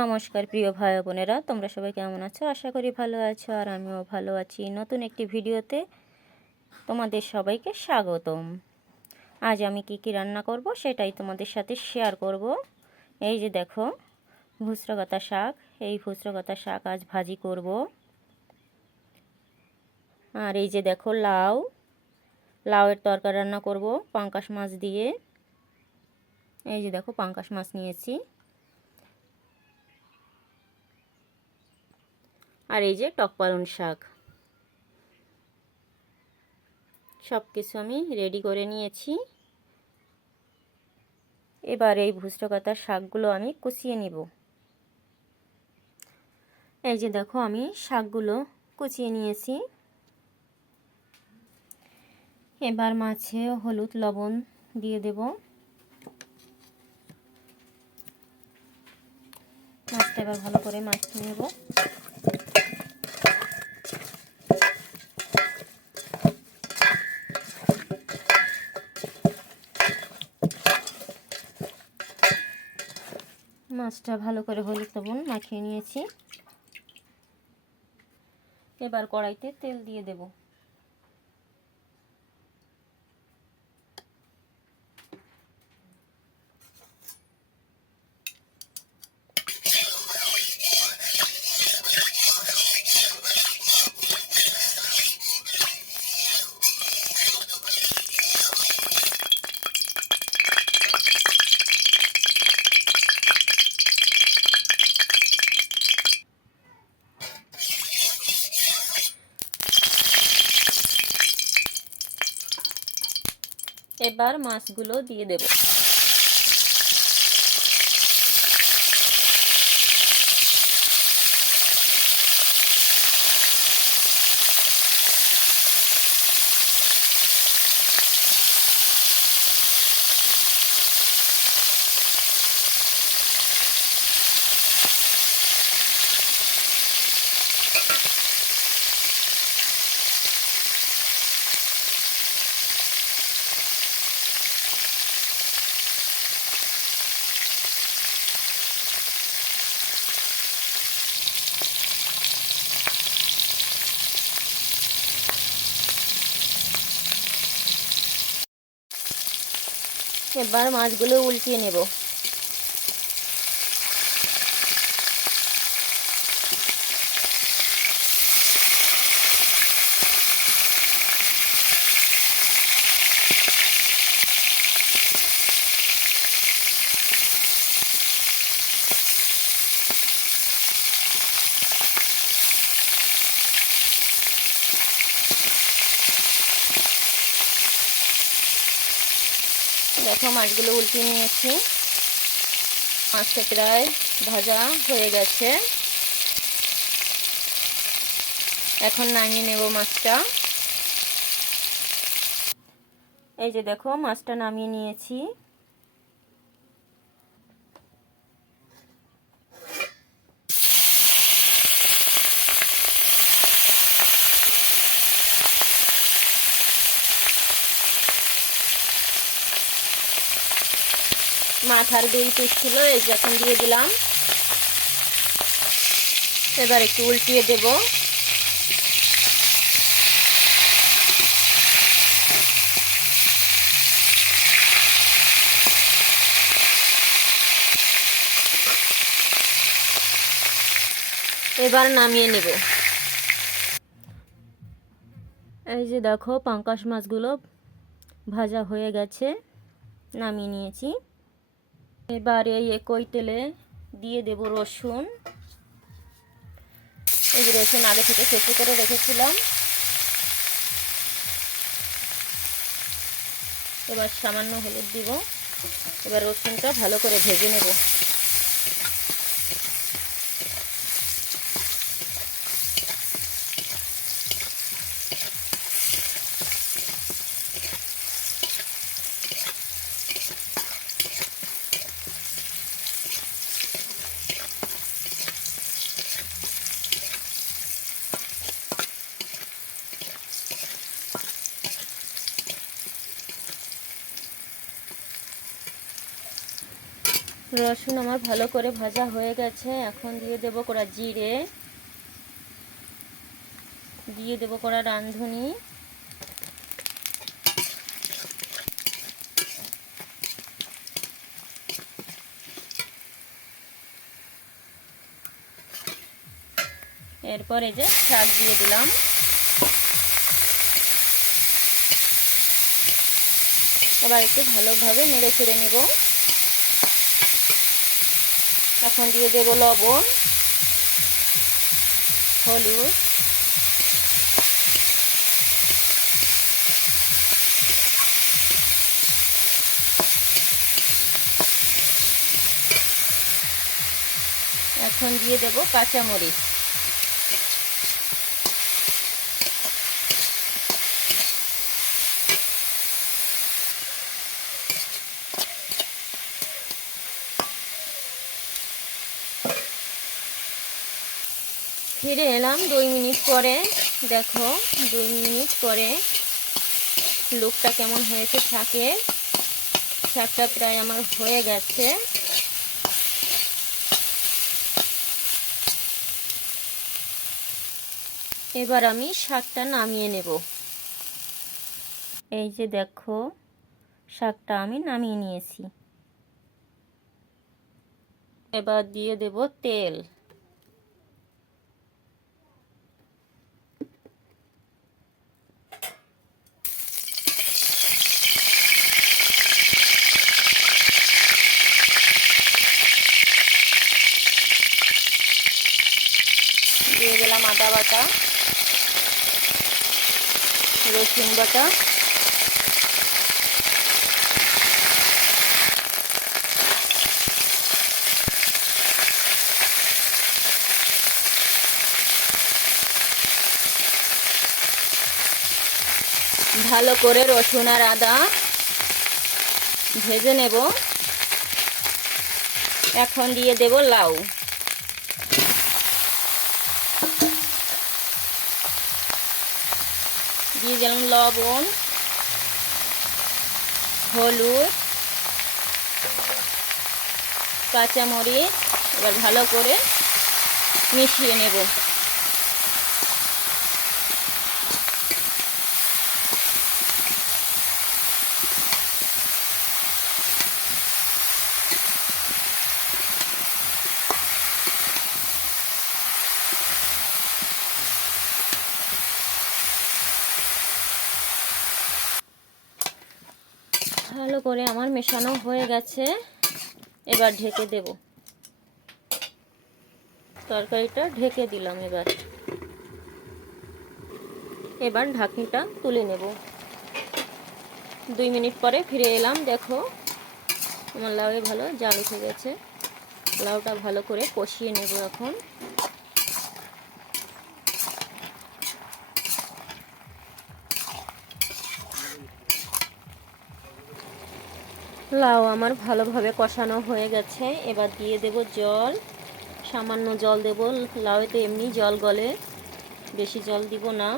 নমস্কার প্রিয় ভাই বোনেরা, তোমরা সবাই কেমন আছো? আশা করি ভালো আছো, আর আমিও ভালো আছি। নতুন একটি ভিডিওতে তোমাদের সবাইকে স্বাগতম। আজ আমি কি কি রান্না করব সেটাই তোমাদের সাথে শেয়ার করব। এই যে দেখো ভুসরগতা শাক, এই ভুসরগতা শাক আজ ভাজি করব। আর এই যে দেখো লাউ, লাউয়ের তরকারি রান্না করব, পাঙ্কাশ মাছ দিয়ে। এই যে দেখো, পাঙ্কাশ মাছ নিয়েছি। আর এই যে টক পালন শাক। সব কিছু আমি রেডি করে নিয়েছি। এবার এই ভুস্রকাতার শাকগুলো আমি কুচিয়ে নিব। এই যে দেখো, আমি শাকগুলো কুচিয়ে নিয়েছি। এবার মাছে হলুদ, লবণ দিয়ে দেব। মাছটা এবার ভালো করে মাছ নেব। মাছটা ভালো করে হলুদ লবণ মাখিয়ে নিয়েছি। এবার কড়াইতে তেল দিয়ে দেব। এবার মাছগুলো দিয়ে দেব। এবার মাছগুলো উল্টিয়ে নেব। দেখো মাছগুলো উল্টে নিয়েছি। মাছটা প্রায় ভাজা হয়ে গেছে। এখন নামিয়ে নেব মাছটা। এই যে দেখো, মাছটা নামিয়ে নিয়েছি। দুই পিস ছিল, এই যখন দিয়ে দিলাম। এবার একটু উল্টিয়ে দেব। এবার নামিয়ে নেব। এই যে দেখো, পাঙ্কাশ মাছগুলো ভাজা হয়ে গেছে, নামিয়ে নিয়েছি। এবার এই একই তেলে দিয়ে দেব রসুন। এই রসুন আগে থেকে চেপে করে রেখেছিলাম। এবার সামান্য হলুদ দিব। এবার রসুনটা ভালো করে ভেজে নেব। রসুন আমার ভালো করে ভাজা হয়ে গেছে। এখন দিয়ে দেবো করা জিরে। দিয়ে দেবো করা রাঁধুনি। এরপর এই যে শাক দিয়ে দিলাম। এবার একটু ভালোভাবে নেড়ে চেড়ে নেব। এখন দিয়ে দেব লবণ হলুদ। এখন দিয়ে দেব কাঁচামরিচ। ফিরে এলাম দুই মিনিট পরে। দেখো, দুই মিনিট পরে লুকটা কেমন হয়েছে শাকের শাকটা প্রায় আমার হয়ে গেছে। এবার আমি শাকটা নামিয়ে নেব। এই যে দেখো, শাকটা আমি নামিয়ে নিয়েছি। এবার দিয়ে দেব তেল দিয়ে দিলাম আদা বাটা রসুন বাটা। ভালো করে রসুন আর আদা ভেজে নেব। এখন দিয়ে দেব লাউ। দিয়ে দিলাম লবণ হলুদ কাঁচামরিচ এবার ভালো করে মিশিয়ে নেব ভালো মেশানো হয়ে গেছে। এবার ঢেকে দেব। তরকারিটা ঢেকে দিলাম এবার। এবার ঢাকনিটা তুলে নেব। দুই মিনিট পরে ফিরে এলাম, দেখো। আমার লাউয়ে ভালো জাল উঠে গেছে। লাউটা ভালো করে কষিয়ে নেব এখন। লাউ আমার ভালোভাবে কষানো হয়ে গেছে। এবার দিয়ে দেব জল। সামান্য জল দেব। লাউয়ে তো এমনি জল গলে। বেশি জল দিব না।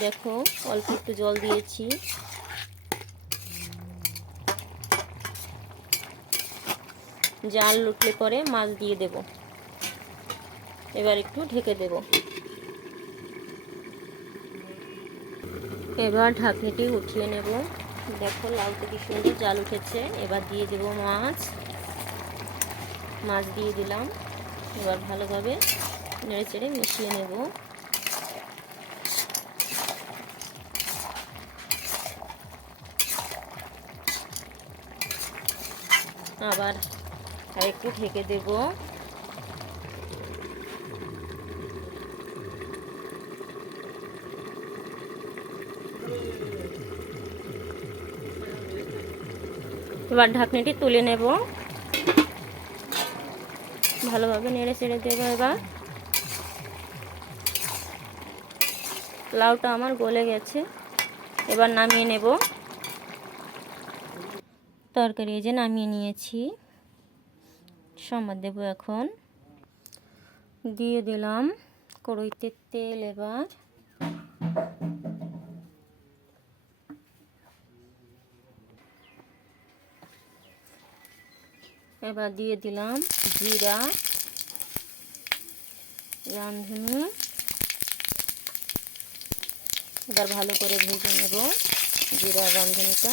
দেখো, অল্প একটু জল দিয়েছি। জাল লুটলে পরে মাছ দিয়ে দেব। এবার একটু ঢেকে দেব। এবার ঢাকনিটি উঠিয়ে নেব। দেখো লাউতে কি সুন্দর জাল উঠেছে। এবার দিয়ে দেব মাছ। মাছ দিয়ে দিলাম। এবার ভালোভাবে নেড়ে চেড়ে মিশিয়ে নেব। আবার আর একটু ঢেকে দেব। এবার ঢাকনিটি তুলে নেব। ভালোভাবে নেড়ে চেড়ে দেবো এবার। লাউটা আমার গলে গেছে, এবার নামিয়ে নেব। তরকারি এই যে নামিয়ে নিয়েছি। সম্বাদ দেব এখন। দিয়ে দিলাম কড়ইতে তেল এবার। এবার দিয়ে দিলাম জিরা, রাঁধুনি। এবার ভালো করে ভেজে নেব জিরা রাঁধুনিটা।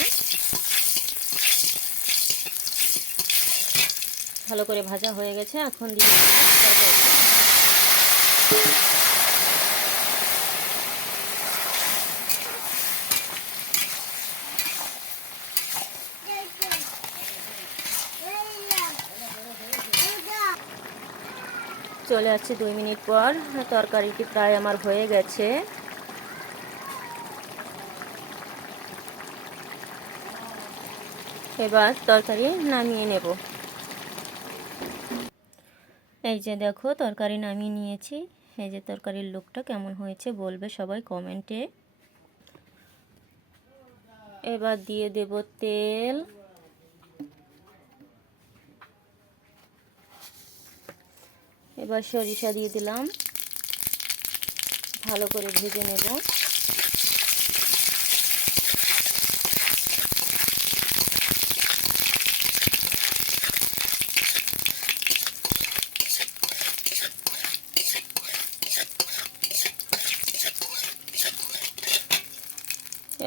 ভালো করে ভাজা হয়ে গেছে, এখন দিয়ে দিলাম তরকারি। চলে আসছে দুই মিনিট পর। তরকারিটি প্রায় আমার হয়ে গেছে। এবার তরকারি নামিয়ে নেব। এই যে দেখো, তরকারি নামিয়ে নিয়েছি। এই যে তরকারির লুকটা কেমন হয়েছে বলবে সবাই কমেন্টে। এবার দিয়ে দেব তেল। এবার সরিষা দিয়ে দিলাম। ভালো করে ভেজে নেব।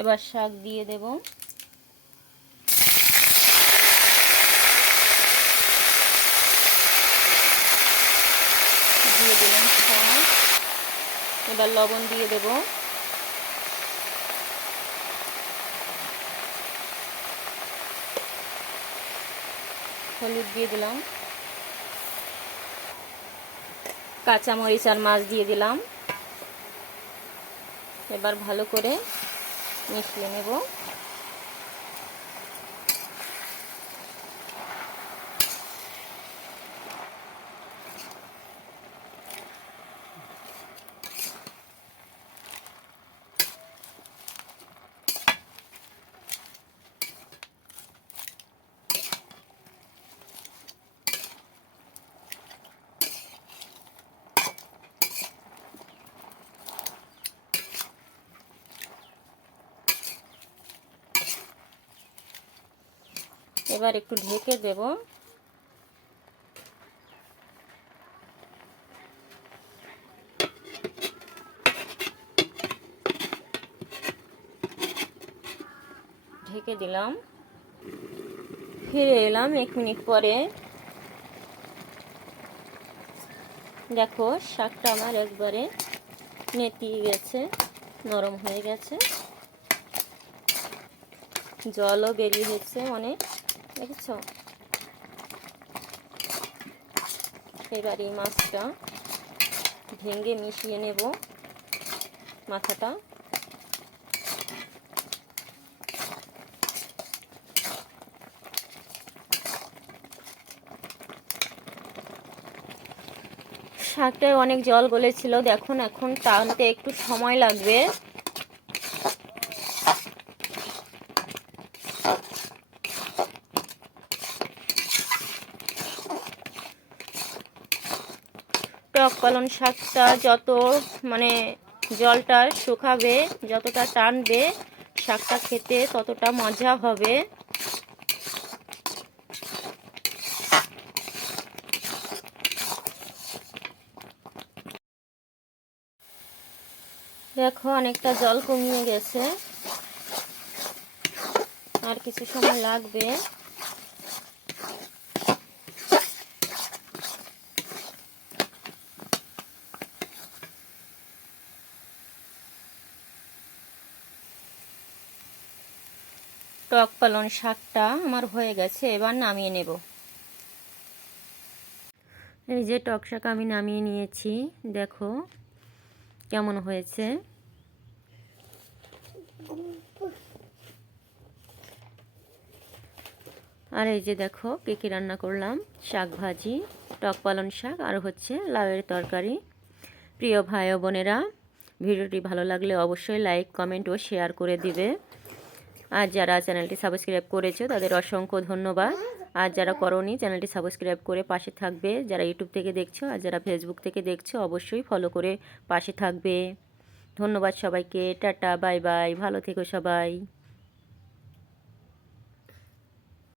এবার শাক দিয়ে দেব দিয়ে দিলাম শাক এবার লবণ দিয়ে দেব। হলুদ দিয়ে দিলাম। কাঁচা মরিচ আর মাছ দিয়ে দিলাম। এবার ভালো করে মিশিয়ে নেব। এবার একটু ঢেকে দেব। ঢেকে দিলাম। ফিরে এলাম এক মিনিট পরে। দেখো, শাকটা আমার একবারে নেতিয়ে গেছে, নরম হয়ে গেছে। জলও বেরিয়ে হচ্ছে অনেক। দেখেছ এবার এই মাছটা ভেঙে মিশিয়ে নেব মাথাটা শাকটায় অনেক জল গলেছিল, দেখুন, এখন টানতে একটু সময় লাগবে টক পালন শাকটা যত মানে জলটা শুকাবে, যতটা টানবে, শাকটা খেতে ততটা মজা হবে। দেখো, অনেকটা জল কমিয়ে গেছে। আর কিছু সময় লাগবে। টক পালন শাকটা আমার হয়ে গেছে, এবার নামিয়ে নেব। এই যে টক শাক আমি নামিয়ে নিয়েছি, দেখো কেমন হয়েছে। আর এই যে দেখো কে কী রান্না করলাম, শাক ভাজি, টক পালন শাক, আর হচ্ছে লাউয়ের তরকারি। প্রিয় ভাই বোনেরা, ভিডিওটি ভালো লাগলে অবশ্যই লাইক, কমেন্ট ও শেয়ার করে দিবে। আর যারা চ্যানেলটি সাবস্ক্রাইব করেছ, তাদের অসংখ্য ধন্যবাদ। আর যারা করনি, চ্যানেলটি সাবস্ক্রাইব করে পাশে থাকবে। যারা ইউটিউব থেকে দেখছ আর যারা ফেসবুক থেকে দেখছ, অবশ্যই ফলো করে পাশে থাকবে। ধন্যবাদ সবাইকে। Tata, bye bye. ভালো থেকো সবাই।